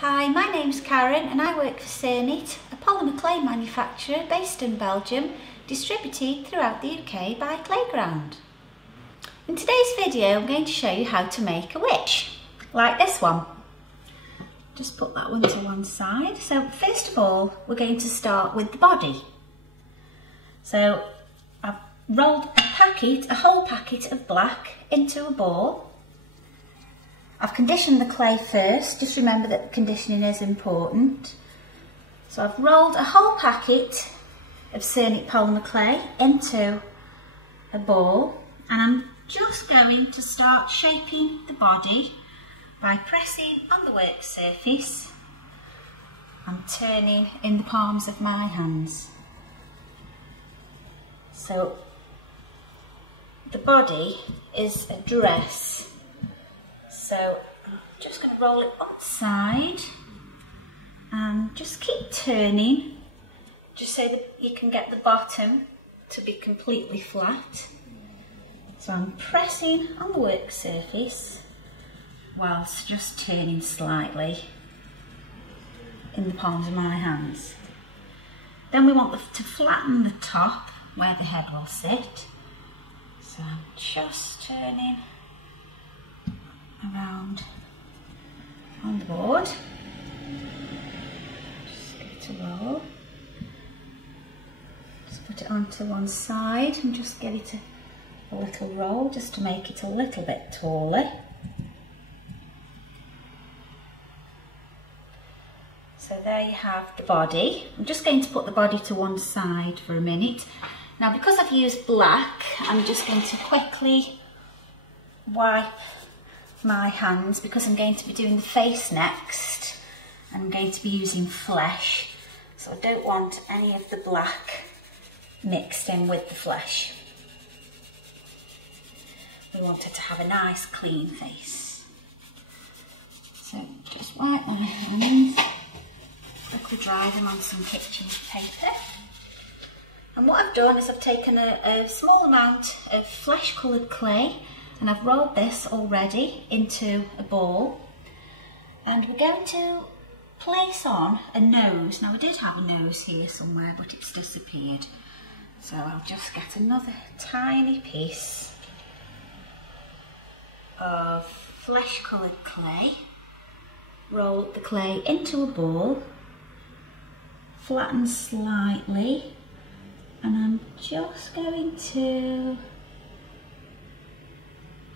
Hi, my name's Karen and I work for Cernit, a polymer clay manufacturer based in Belgium, distributed throughout the UK by Playground. In today's video I'm going to show you how to make a witch, like this one. Just put that one to one side. So first of all we're going to start with the body. So I've rolled a whole packet of black into a ball. I've conditioned the clay first, just remember that conditioning is important. So I've rolled a whole packet of Cernit polymer clay into a ball, and I'm just going to start shaping the body by pressing on the work surface and turning in the palms of my hands. So the body is a dress. So I'm just going to roll it upside and just keep turning, just so that you can get the bottom to be completely flat. So I'm pressing on the work surface whilst just turning slightly in the palms of my hands. Then we want to flatten the top where the head will sit. So I'm just turning around on the board. Just get it to roll. Just put it onto one side and just get it a little roll, just to make it a little bit taller. So there you have the body. I'm just going to put the body to one side for a minute. Now because I've used black, I'm just going to quickly wipe my hands, because I'm going to be doing the face next. I'm going to be using flesh, so I don't want any of the black mixed in with the flesh. We want it to have a nice clean face. So just wipe my hands, quickly dry them on some kitchen paper. And what I've done is I've taken a small amount of flesh coloured clay, and I've rolled this already into a ball, and we're going to place on a nose. Now I did have a nose here somewhere, but it's disappeared. So I'll just get another tiny piece of flesh coloured clay, roll the clay into a ball, flatten slightly, and I'm just going to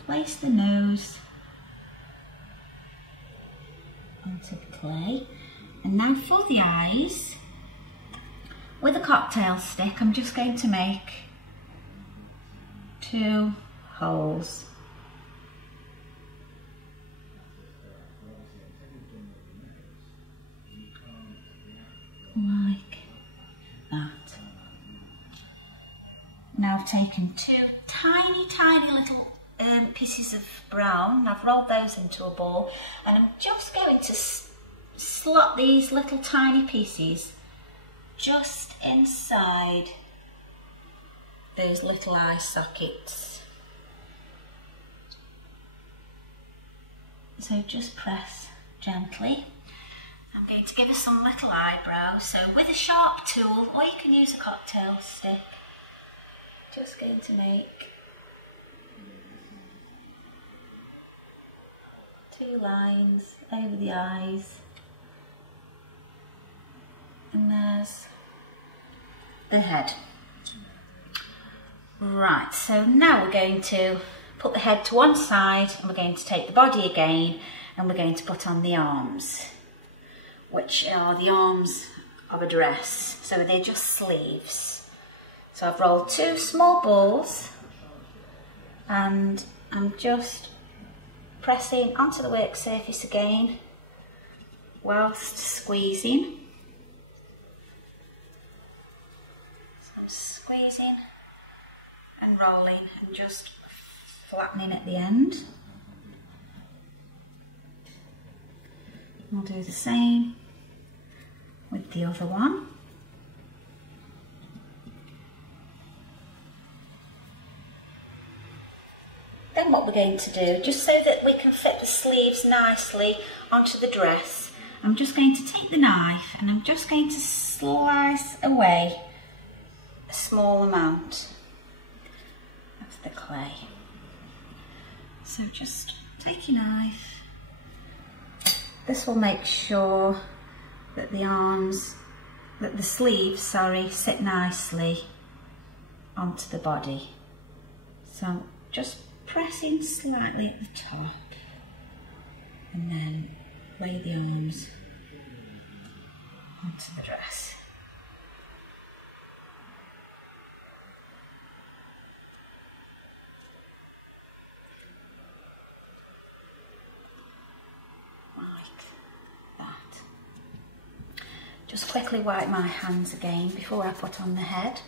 place the nose onto the clay. And now for the eyes, with a cocktail stick I'm just going to make 2 holes. Like that. Now I've taken 2 tiny little pieces of brown, and I've rolled those into a ball, and I'm just going to slot these little tiny pieces just inside those little eye sockets. So just press gently. I'm going to give us some little eyebrows, so with a sharp tool, or you can use a cocktail stick, just going to make 2 lines over the eyes, and there's the head. Right, so now we're going to put the head to one side, and we're going to take the body again, and we're going to put on the arms, which are the arms of a dress, so they're just sleeves. So I've rolled 2 small balls, and I'm just pressing onto the work surface again whilst squeezing. So I'm squeezing and rolling and just flattening at the end. We'll do the same with the other one. Then what we're going to do, just so that we can fit the sleeves nicely onto the dress, I'm just going to take the knife and I'm just going to slice away a small amount of the clay. So just take your knife. This will make sure that the sleeves, sit nicely onto the body. So I'm just pressing slightly at the top and then lay the arms onto the dress. Just quickly wipe my hands again before I put on the head.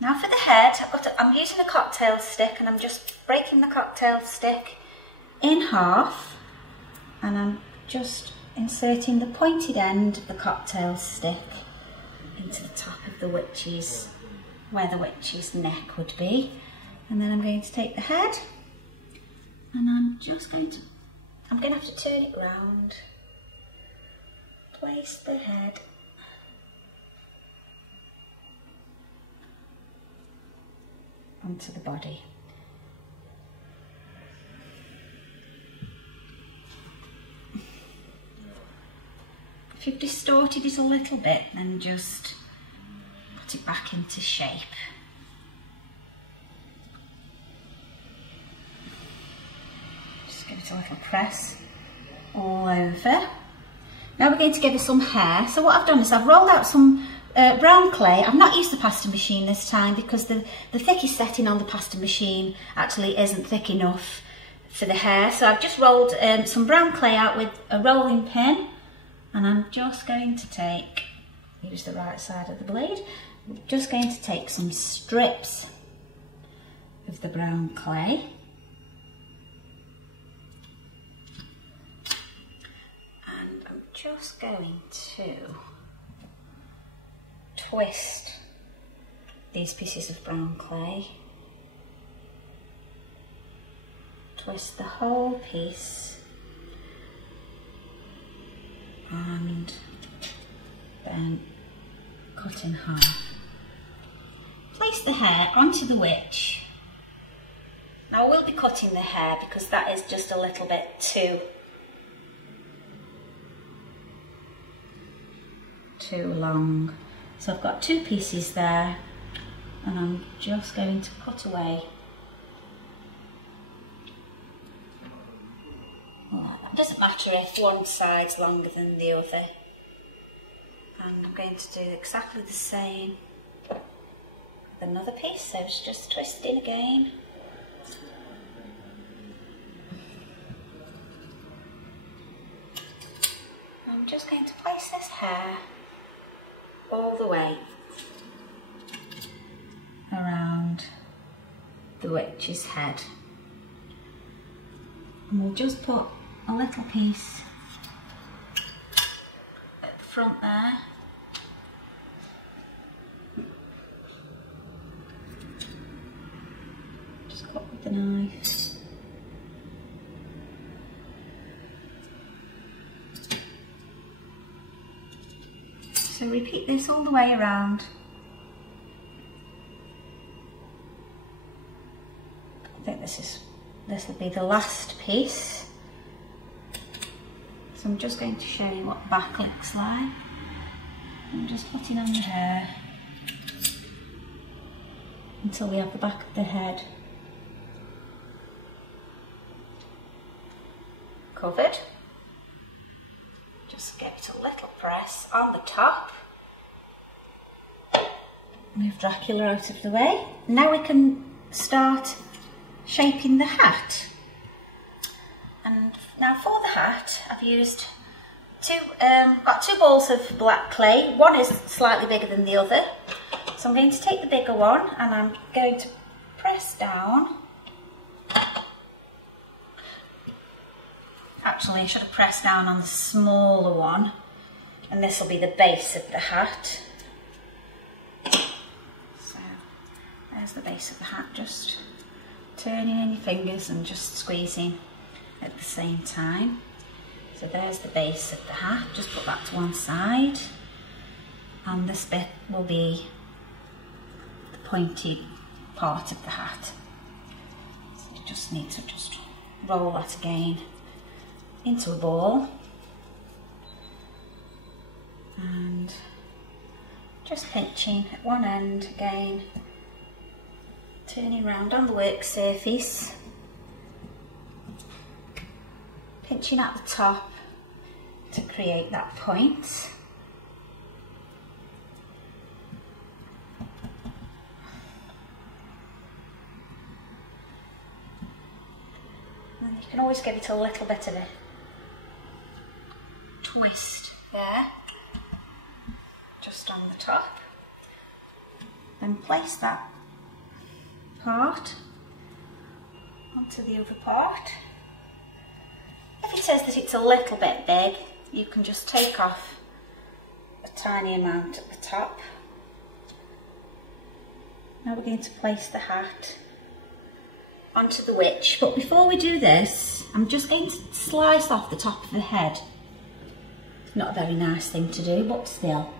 Now for the head, I'm using a cocktail stick and I'm just breaking the cocktail stick in half and I'm just inserting the pointed end of the cocktail stick into the top of the witch's, where the witch's neck would be. And then I'm going to take the head and I'm going to have to turn it round, place the head onto the body. If you've distorted it a little bit, then just put it back into shape. Just give it a little press all over. Now we're going to give it some hair. So what I've done is I've rolled out some brown clay. I've not used the pasta machine this time because the thickest setting on the pasta machine actually isn't thick enough for the hair. So I've just rolled some brown clay out with a rolling pin and I'm just going to use the right side of the blade, I'm just going to take some strips of the brown clay and I'm just going to twist these pieces of brown clay, twist the whole piece and then cut in half. Place the hair onto the witch. Now I will be cutting the hair because that is just a little bit too long. So I've got two pieces there and I'm just going to cut away. It doesn't matter if one side's longer than the other. And I'm going to do exactly the same with another piece, so it's just twisting again. I'm just going to place this hair all the way around the witch's head. And we'll just put a little piece at the front there. Just cut with the knife. So repeat this all the way around. I think this will be the last piece. So I'm just going to show you what the back looks like. I'm just putting on the hair until we have the back of the head covered. Just give it a little press on the top. Move Dracula out of the way. Now we can start shaping the hat. And now for the hat, I've used got two balls of black clay. One is slightly bigger than the other. So I'm going to take the bigger one and I'm going to press down. Actually, I should have pressed down on the smaller one, and this will be the base of the hat. So there's the base of the hat, just turning in your fingers and just squeezing at the same time. So there's the base of the hat, just put that to one side, and this bit will be the pointy part of the hat. So you just need to just roll that again into a ball and just pinching at one end again, turning round on the work surface, pinching at the top to create that point. And you can always give it a little bit of a twist there, just on the top. Then place that part onto the other part. If it says that it's a little bit big, you can just take off a tiny amount at the top. Now we're going to place the hat onto the witch, but before we do this, I'm just going to slice off the top of the head. Not a very nice thing to do, but still.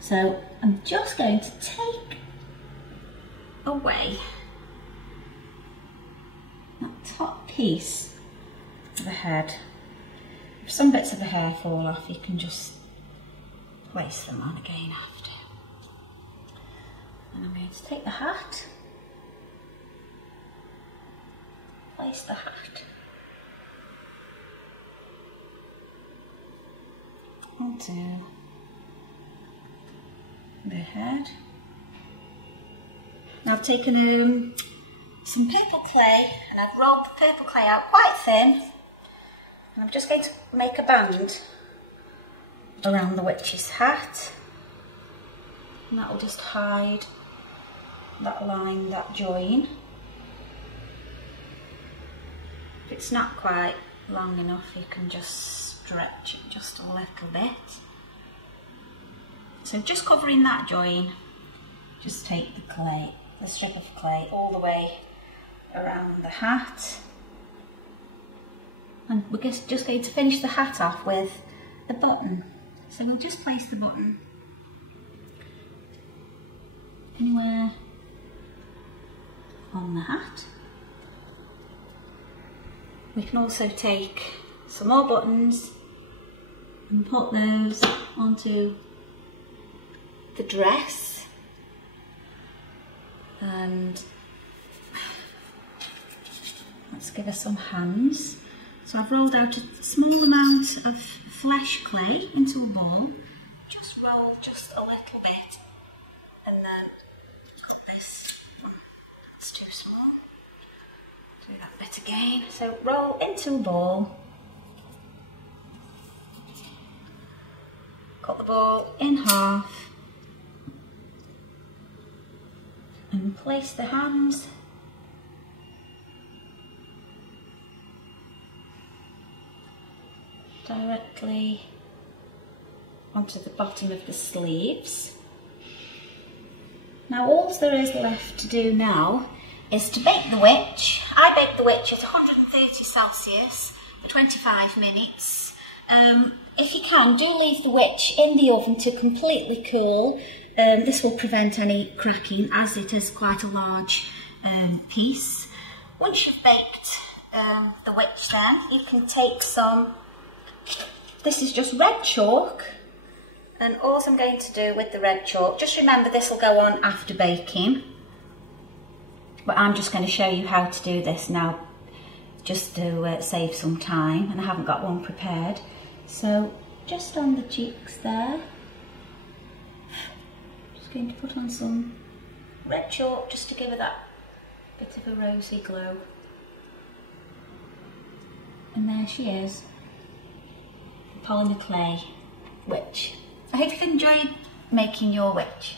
So I'm just going to take away that top piece of the head. If some bits of the hair fall off, you can just place them on again after. And I'm going to take the hat, place the hat onto the head. Now I've taken some purple clay and I've rolled the purple clay out quite thin, and I'm just going to make a band around the witch's hat, and that will just hide that line, that join. If it's not quite long enough, you can just stretch it just a little bit. So just covering that join, just take the clay, the strip of clay, all the way around the hat. And we're just going to finish the hat off with a button. So we'll just place the button anywhere on the hat. We can also take some more buttons and put those onto the dress, and let's give her some hands. So I've rolled out a small amount of flesh clay into a ball, just roll just a little bit, and then cut this, that's too small, do that bit again. So roll into a ball, cut the ball in half, and place the hands directly onto the bottom of the sleeves. Now all there is left to do now is to bake the witch. I baked the witch at 130 Celsius for 25 minutes. If you can, do leave the witch in the oven to completely cool. This will prevent any cracking, as it is quite a large piece. Once you've baked the witch, then you can take some, this is just red chalk, and all I'm going to do with the red chalk, just remember this will go on after baking, but I'm just going to show you how to do this now, just to save some time, and I haven't got one prepared. So just on the cheeks there, just going to put on some red chalk just to give her that bit of a rosy glow. And there she is, the polymer clay witch. I hope you've enjoyed making your witch.